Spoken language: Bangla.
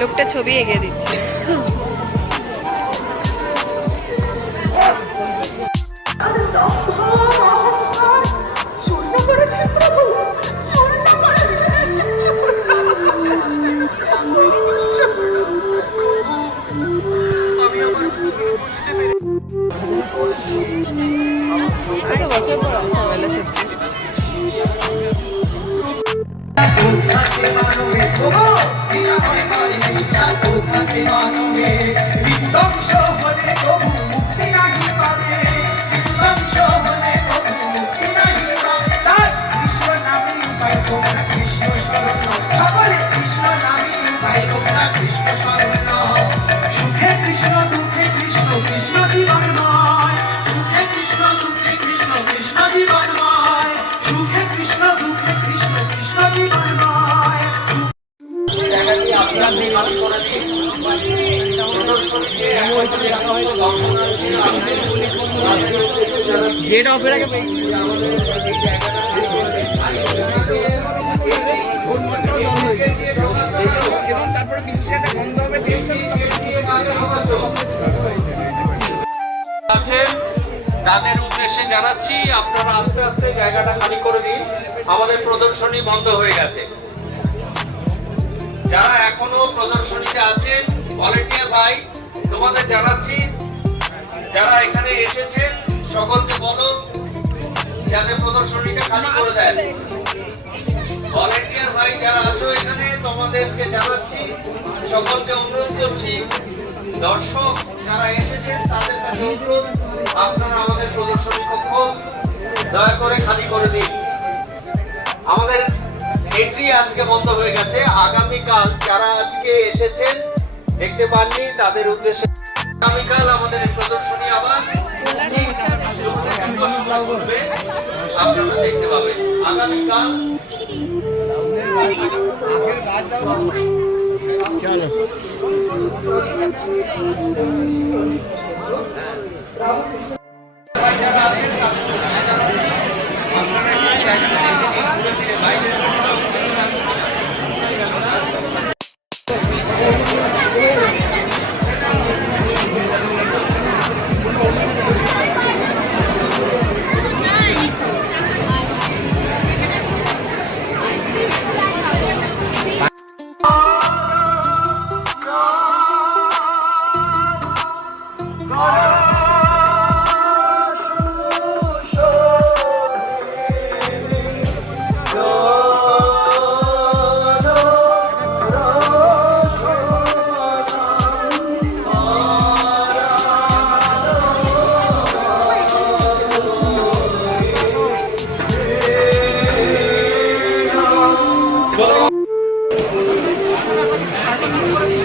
লোকটা ছবি এগিয়ে দিচ্ছে। আরো বছর পর আসা মেলা সত্যি। गेट ऑपरेटर के তাদের উদ্দেশ্যে জানাচ্ছি আপনারা আস্তে আস্তে জায়গাটা খালি করে দিন। আমাদের প্রদর্শনী বন্ধ হয়ে গেছে। যারা এখনো প্রদর্শনীতে আছেন ভলান্টিয়ার ভাই তোমাদের জানাচ্ছি, যারা এখানে এসেছেন সকলকে বলো যাতে প্রদর্শনীটা খালি করে দেন। ভলান্টিয়ার ভাই যারা আছো এখানে তোমাদেরকে জানাচ্ছি, সকলকে অনুরোধ করছি, দর্শক যারা এসেছেন তাদের কাছে অনুরোধ আপনারা আমাদের প্রদর্শনী কক্ষ দয়া করে খালি করে দিন। আমাদের এন্ট্রি আজকে বন্ধ হয়ে গেছে। আগামীকাল যারা আজকে এসেছেন দেখতে পাননি তাদের উদ্দেশ্যে আগামীকাল আমাদের প্রদর্শনী আবার আপনারা দেখতে পাবেন। আগামীকাল Thank you.